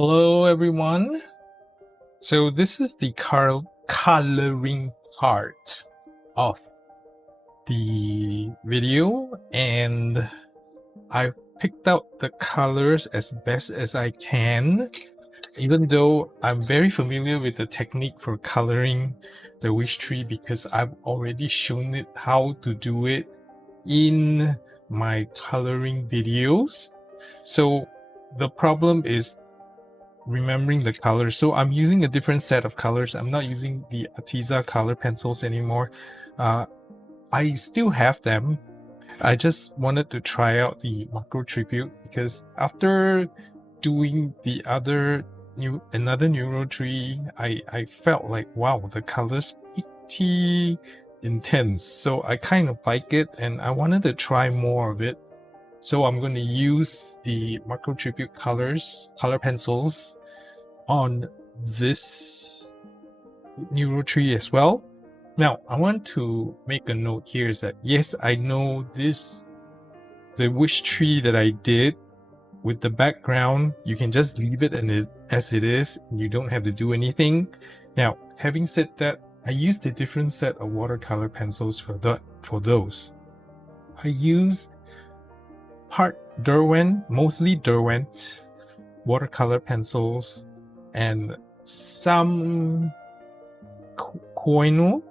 Hello everyone. So this is the coloring part of the video, and I've picked out the colors as best as I can, even though I'm very familiar with the technique for coloring the wish tree because I've already shown it how to do it in my coloring videos. So the problem is remembering the colors. So I'm using a different set of colors. I'm not using the Arteza color pencils anymore. I still have them. I just wanted to try out the Macro Tribute because after doing the another Neuro tree, I felt like, wow, the colors pretty intense. So I kind of like it and I wanted to try more of it. So I'm going to use the Macro Tribute color pencils on this Neuro tree as well. Now, I want to make a note here is that, yes, I know the wish tree that I did with the background, you can just leave it as it is. You don't have to do anything. Now, having said that, I used a different set of watercolor pencils for those. I used part Derwent, mostly Derwent watercolor pencils, and some Koino.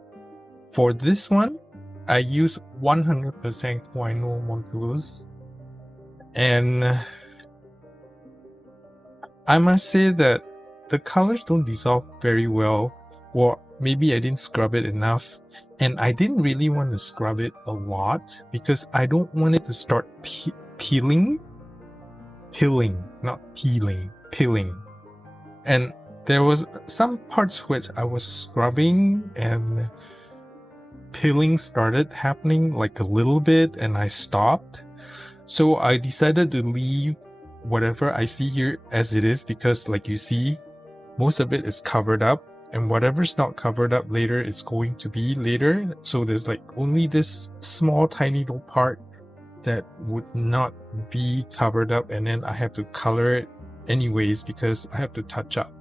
For this one, I use 100% Koino modules, and I must say that the colors don't dissolve very well, or maybe I didn't scrub it enough, and I didn't really want to scrub it a lot because I don't want it to start peeling, not peeling, peeling. And there was some parts which I was scrubbing and peeling started happening like a little bit and I stopped. So I decided to leave whatever I see here as it is because, like you see, most of it is covered up, and whatever's not covered up later is going to be later. So there's like only this small tiny little part that would not be covered up, and then I have to color it anyways because I have to touch up.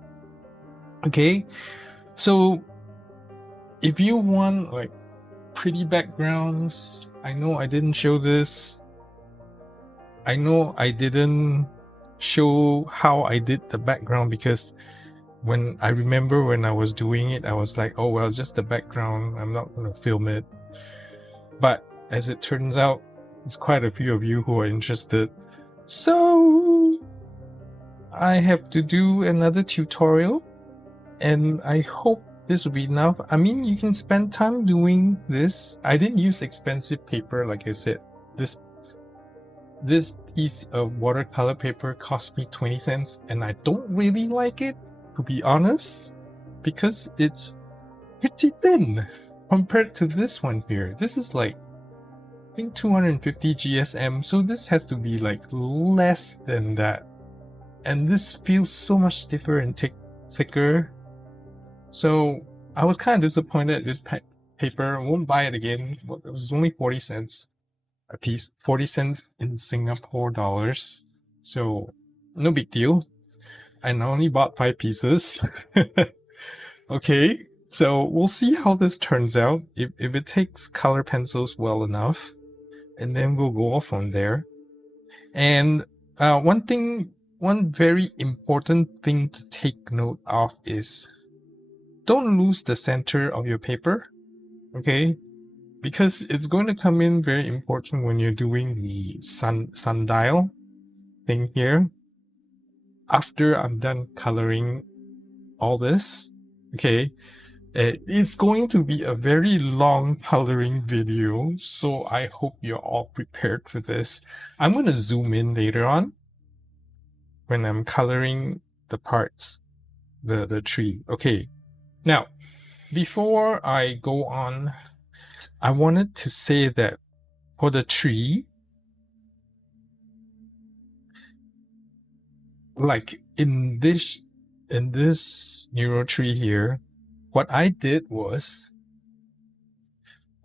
Okay, so if you want like pretty backgrounds, I know I didn't show this. I know I didn't show how I did the background because when I remember when I was doing it, I was like, oh well, it's just the background, I'm not going to film it. But as it turns out, there's quite a few of you who are interested. So I have to do another tutorial, and I hope this will be enough. I mean, you can spend time doing this. I didn't use expensive paper, like I said. This piece of watercolor paper cost me 20 cents, and I don't really like it, to be honest, because it's pretty thin compared to this one here. This is like, I think 250 GSM, so this has to be like less than that. And this feels so much stiffer and thicker. So I was kind of disappointed at this paper. I won't buy it again. It was only 40 cents a piece, 40 cents in Singapore dollars. So no big deal. And I only bought 5 pieces. Okay, so we'll see how this turns out. If it takes color pencils well enough, and then we'll go off from there. And one very important thing to take note of is don't lose the center of your paper, okay? Because it's going to come in very important when you're doing the sundial thing here. After I'm done coloring all this, okay, it's going to be a very long coloring video, so I hope you're all prepared for this. I'm going to zoom in later on when I'm coloring the parts, the tree. Okay, now before I go on, I wanted to say that for the tree, like in this Neuro tree here, what I did was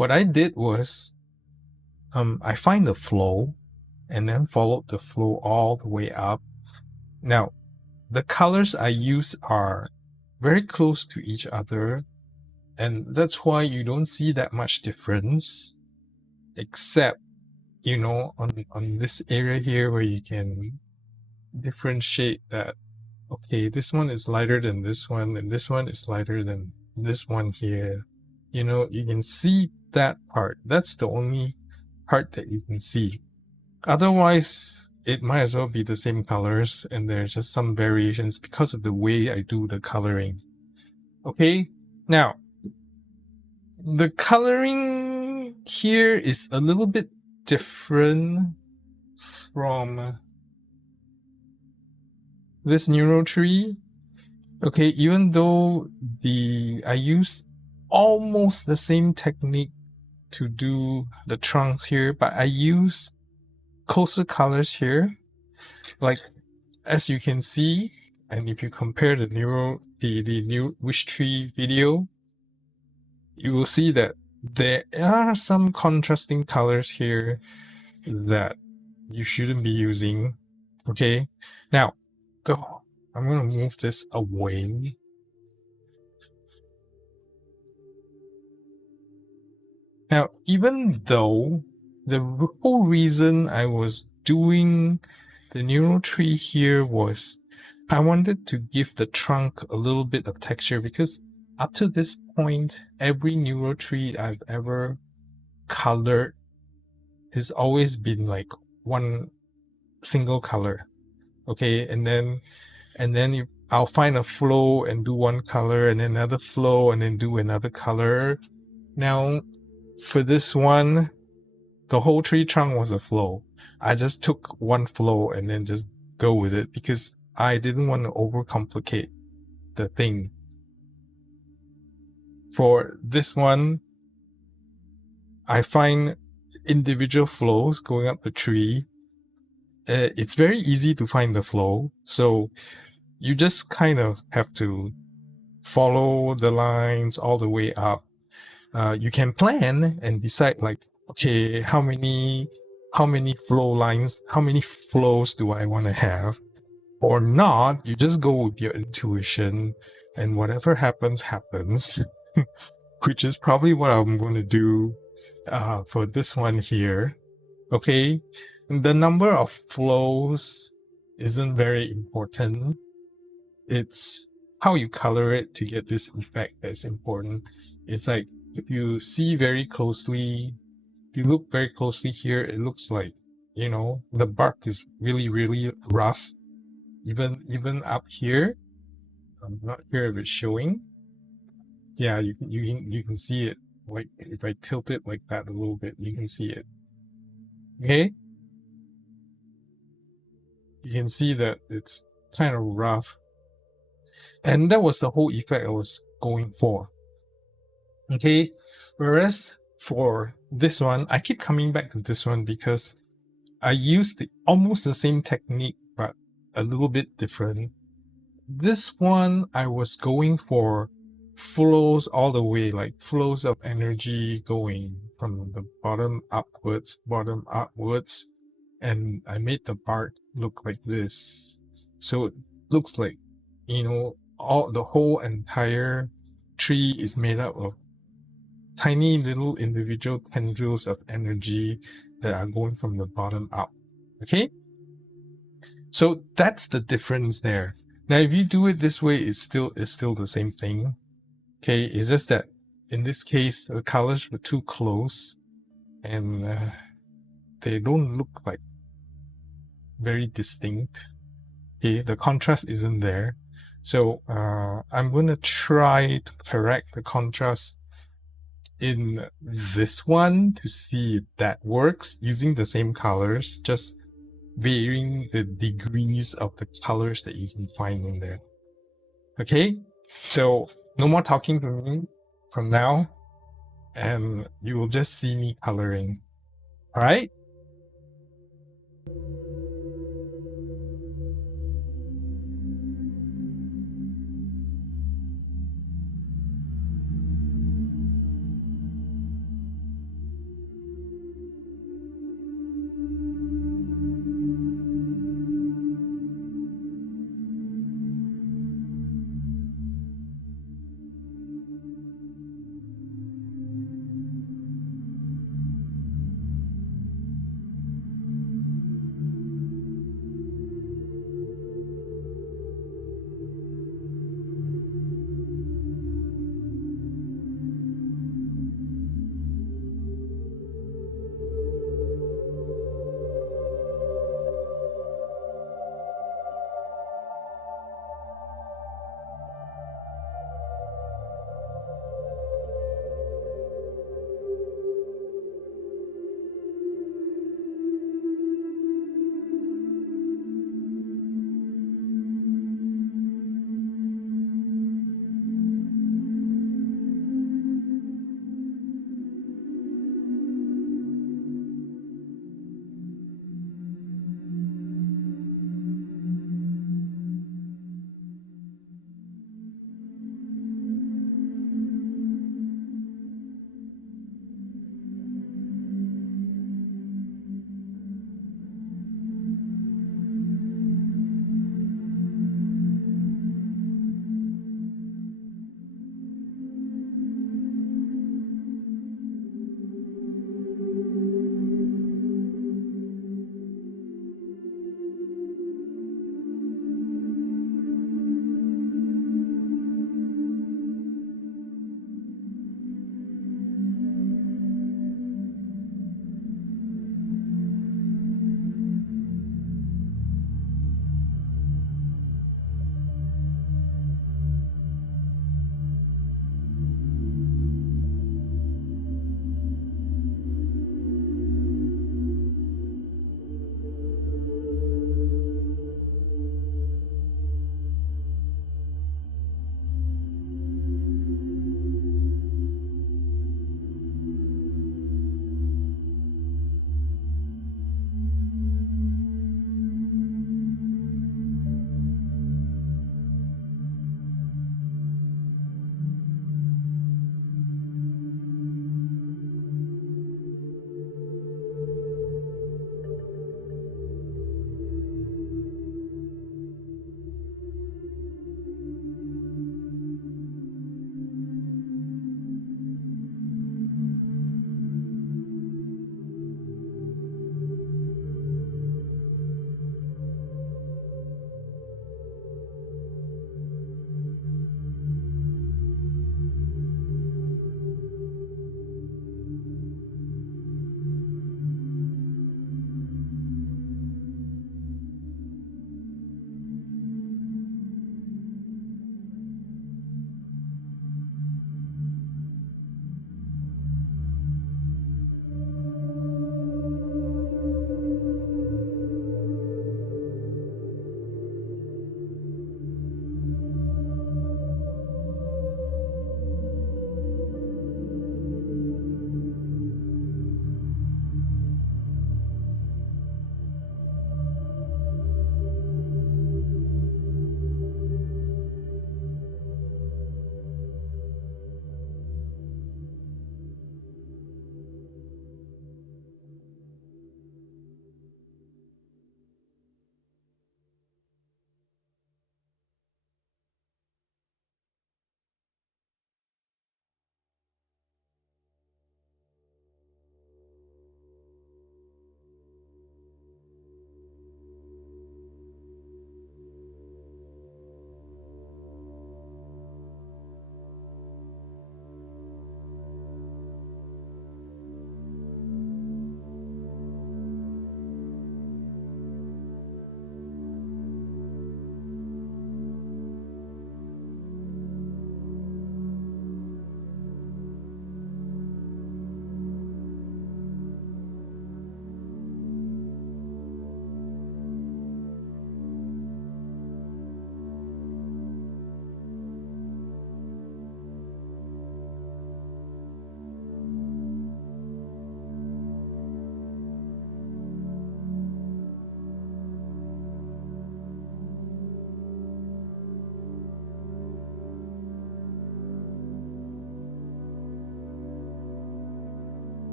I find the flow and then followed the flow all the way up. Now, the colors I use are very close to each other, and that's why you don't see that much difference, except, you know, on this area here where you can differentiate that, okay, this one is lighter than this one, and this one is lighter than this one here. You know, you can see that part. That's the only part that you can see. Otherwise, it might as well be the same colors, and there's just some variations because of the way I do the coloring. Okay, now the coloring here is a little bit different from this neural tree. Okay, even though I use almost the same technique to do the trunks here, but I use closer colors here. Like, as you can see, and if you compare the new wish tree video, you will see that there are some contrasting colors here that you shouldn't be using. Okay, now I'm going to move this away. Now, even though the whole reason I was doing the neural tree here was I wanted to give the trunk a little bit of texture, because up to this point, every neural tree I've ever colored has always been like one single color. Okay, and then I'll find a flow and do one color, and then another flow and then do another color. Now, for this one, the whole tree trunk was a flow. I just took one flow and then just go with it because I didn't want to overcomplicate the thing. For this one, I find individual flows going up the tree. It's very easy to find the flow, so you just kind of have to follow the lines all the way up. You can plan and decide, like, okay, how many flow lines, how many flows do I want to have, or not. You just go with your intuition, and whatever happens, which is probably what I'm going to do for this one here. Okay, the number of flows isn't very important. It's how you color it to get this effect that's important. It's like, if you see very closely, if you look very closely here, it looks like, you know, the bark is really, really rough. Even up here, I'm not sure if it's showing. Yeah, you can see it. Like, if I tilt it like that a little bit, you can see it. Okay, you can see that it's kind of rough, and that was the whole effect I was going for. Okay, whereas for this one, I keep coming back to this one because I used almost the same technique, but a little bit different. This one, I was going for flows all the way, like flows of energy going from the bottom upwards, and I made the bark look like this. So it looks like, you know, the whole entire tree is made up of tiny little individual tendrils of energy that are going from the bottom up. Okay, so that's the difference there. Now, if you do it this way, it's still the same thing. Okay, it's just that in this case, the colors were too close, and they don't look like very distinct. Okay, the contrast isn't there. So I'm going to try to correct the contrast in this one to see if that works using the same colors, just varying the degrees of the colors that you can find in there. Okay, so no more talking to me from now, and you will just see me coloring. All right.